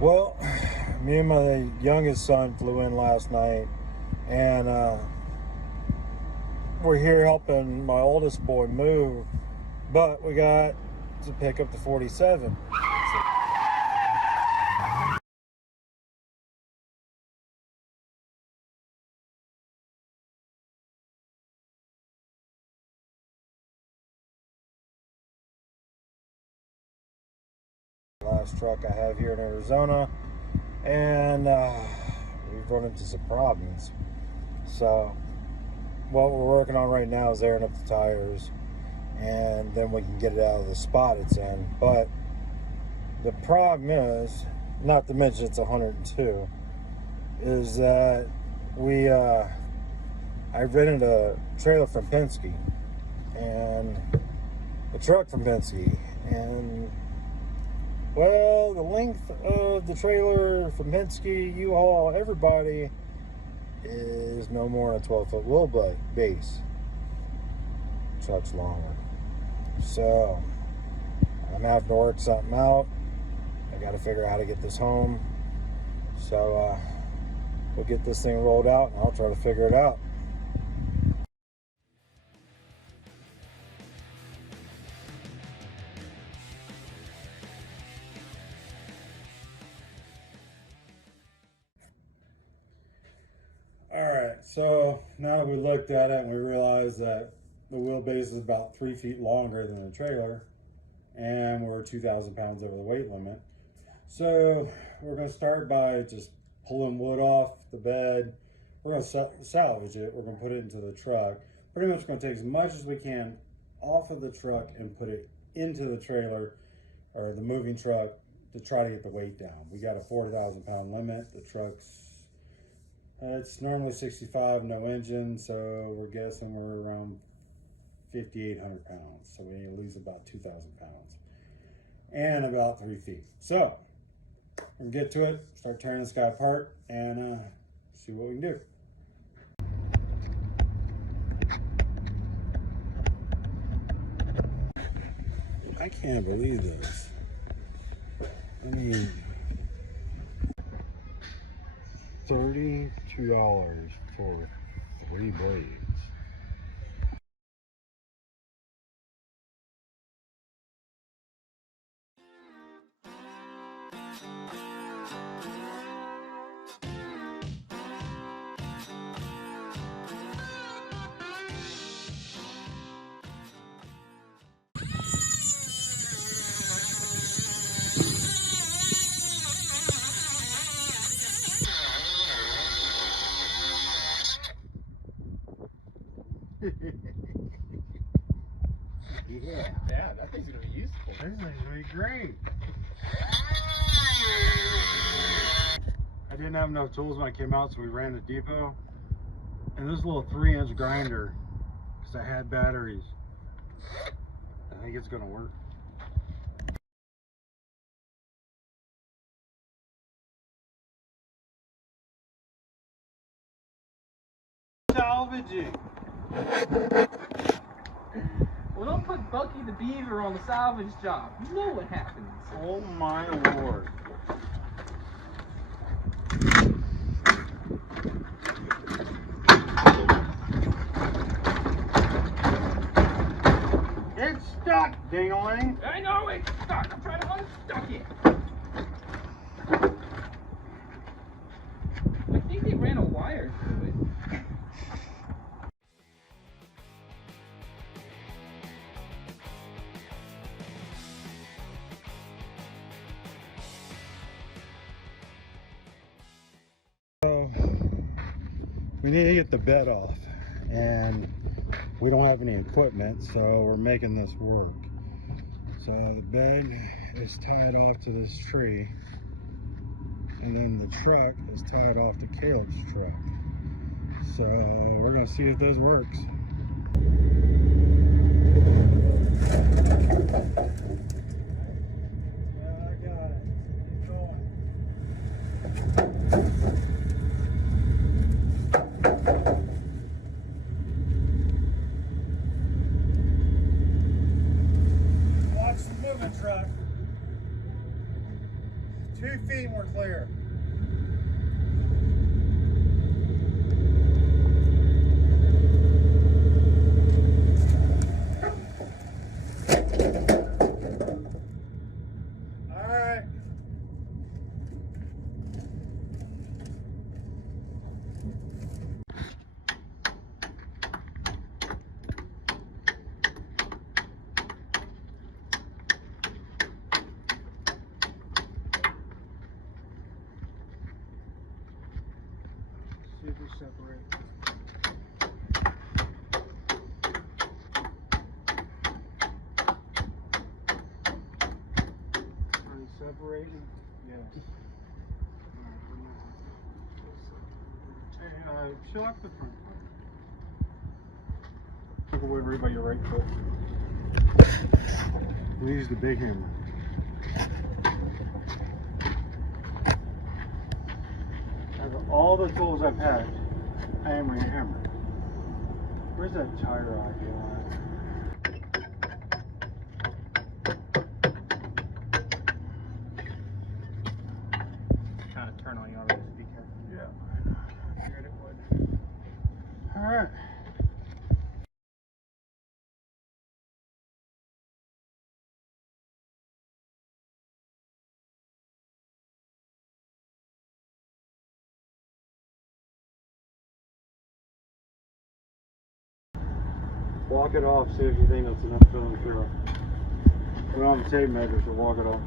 Well, me and my youngest son flew in last night, and we're here helping my oldest boy move, but we got to pick up the 47. Last truck I have here in Arizona, and we've run into some problems. So what we're working on right now is airing up the tires, and then we can get it out of the spot it's in. But the problem is, not to mention it's 102, is that I rented a trailer from Penske and a truck from Penske, and well, the length of the trailer from Penske, U-Haul, everybody is no more than a 12-foot wheelbase. Truck's longer. So I'm having to work something out. I got to figure out how to get this home. So we'll get this thing rolled out, and I'll try to figure it out. Alright, so now that we looked at it and we realized that the wheelbase is about 3 feet longer than the trailer, and we're 2,000 pounds over the weight limit. So we're going to start by just pulling wood off the bed. We're going to salvage it. We're going to put it into the truck. Pretty much going to take as much as we can off of the truck and put it into the trailer or the moving truck to try to get the weight down. We got a 4,000 pound limit. The truck's it's normally 65, no engine, so we're guessing we're around 5,800 pounds. So we need to lose about 2,000 pounds and about 3 feet. So we'll get to it, start tearing this guy apart, and see what we can do. I can't believe this. I mean, $32 for 3 blades. Yeah, that thing's gonna be useful. This thing's gonna be great. I didn't have enough tools when I came out, so we ran to Depot. And this little 3-inch grinder, because I had batteries. I think it's gonna work. Salvaging. Well, don't put Bucky the Beaver on the salvage job. You know what happens. Oh my Lord. It's stuck, ding-a-ling. I know it's stuck. I'm trying to unstuck it. I think they ran a wire through it. So we need to get the bed off, and we don't have any equipment, so we're making this work. So the bed is tied off to this tree, and then the truck is tied off to Caleb's truck. So we're gonna see if this works. Yeah, I got it. Keep going. Watch the moving truck. 2 feet and we're clear. Alright. See if we separate. Are they separating? Yes. Hey, shock the front part. Delivery by your right foot. We use the big hammer. Out of all the tools I've had, hammer and hammer. Where's that tie rod going? Kind of turn on you already, be careful. Yeah. I figured it would. All right. Walk it off, see if you think that's enough filling through. We don't have a tape measure, so walk it off.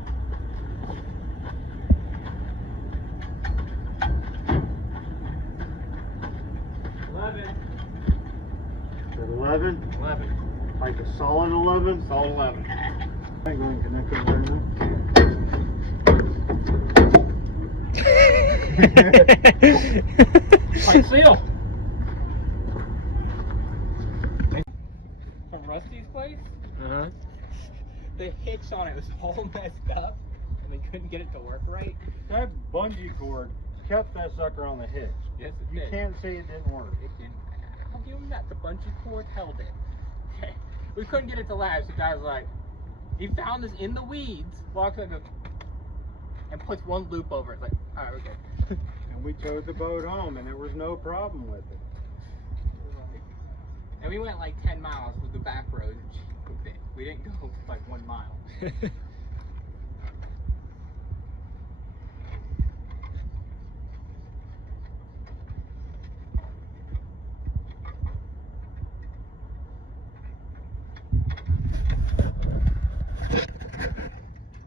At 11? 11. Like a solid 11? Solid 11. I'm going to connect it right now. Pipe seal. From Rusty's place? Uh-huh. The hitch on it was all messed up, and they couldn't get it to work right. That bungee cord kept that sucker on the hitch. Yes, it You did. can't say it didn't work. It didn't. I'll give him that. The bungee cord held it. Okay. We couldn't get it to last. The guy was like, he found this in the weeds, walks in and puts one loop over it. Like, alright, we're good. And we towed the boat home, and there was no problem with it. And we went like 10 miles with the back roads. We didn't go like 1 mile.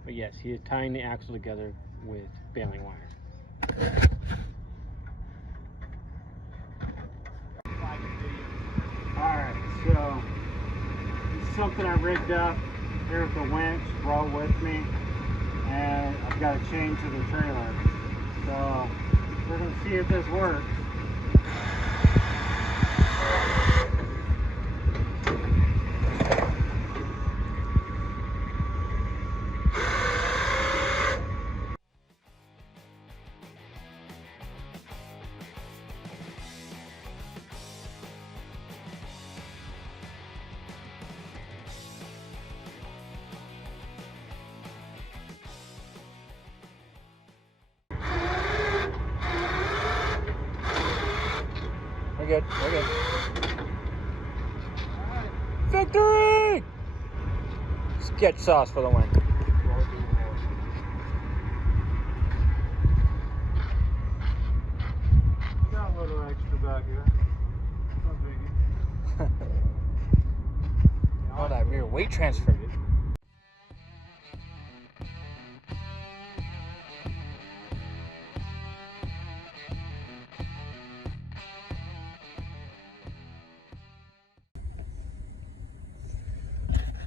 But yes, he is tying the axle together with baling wire. Alright, so it's something I rigged up here with the winch, brought with me, and I've got a chain to the trailer. So we're going to see if this works. We're good. We're good. Victory! Sketch sauce for the win. Got a little extra back here. No biggie. Oh, that rear weight transfer.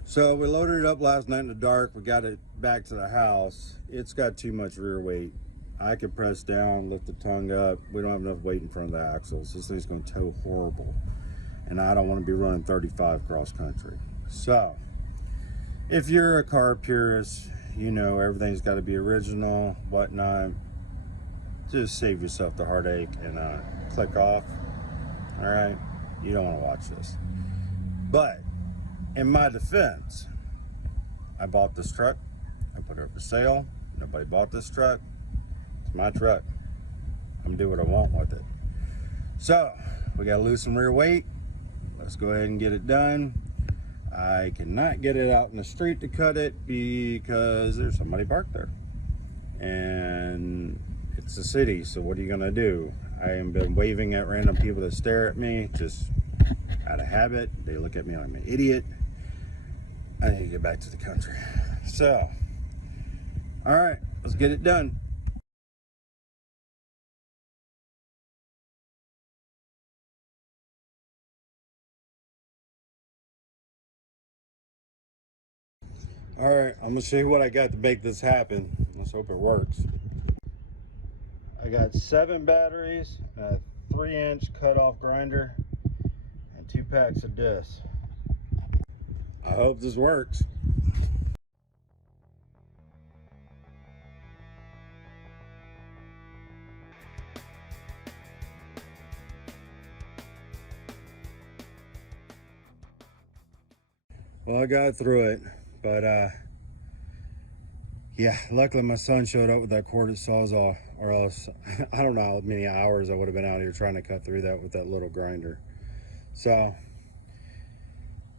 So we loaded it up last night in the dark. We got it back to the house. It's got too much rear weight. I could press down, lift the tongue up. We don't have enough weight in front of the axles. This thing's going to tow horrible. And I don't want to be running 35 cross country. So if you're a car purist, you know everything's got to be original, whatnot. Just save yourself the heartache and click off. All right, you don't want to watch this. But in my defense, I bought this truck. I put it up for sale. Nobody bought this truck. It's my truck. I'm gonna do what I want with it. So we gotta lose some rear weight. Let's go ahead and get it done. I cannot get it out in the street to cut it because there's somebody parked there. And it's a city, so what are you gonna do? I have been waving at random people that stare at me, just out of habit. They look at me like I'm an idiot. I need to get back to the country. So, all right, let's get it done. All right, I'm gonna show you what I got to make this happen. Let's hope it works. I got 7 batteries, a 3-inch cut-off grinder, and 2 packs of discs. I hope this works. Well, I got through it, but yeah, luckily my son showed up with that corded sawzall, or else I don't know how many hours I would have been out here trying to cut through that with that little grinder. So,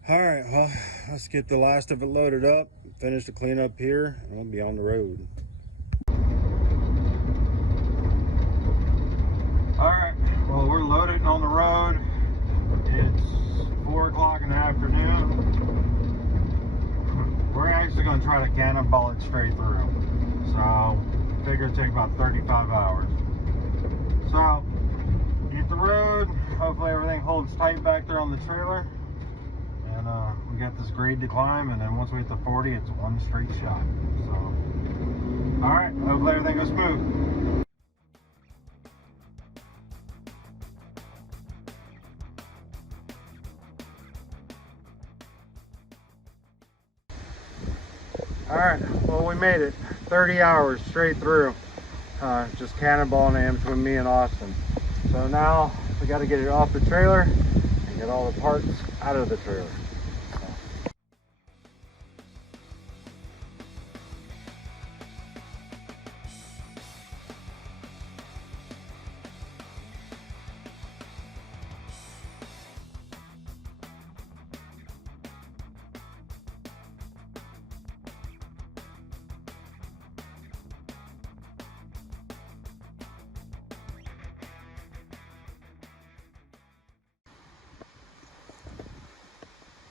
all right, well, let's get the last of it loaded up, finish the cleanup here, and we'll be on the road. All right, well, we're loaded and on the road. It's 4 o'clock in the afternoon. We're actually going to try to cannonball it straight through. So, figure it'll take about 35 hours. So, hit the road. Hopefully everything holds tight back there on the trailer. And we got this grade to climb, and then once we hit the 40, it's one straight shot. So, alright, hopefully everything goes smooth. Alright, well, we made it 30 hours straight through, just cannonballing in between me and Austin. So now we got to get it off the trailer and get all the parts out of the trailer.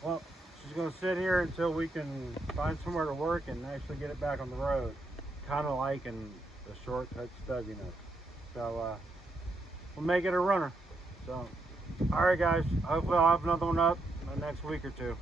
Well, she's going to sit here until we can find somewhere to work and actually get it back on the road. Kind of liking the shortcut stubiness. So, we'll make it a runner. So, alright guys, hopefully I'll have another one up in the next week or two.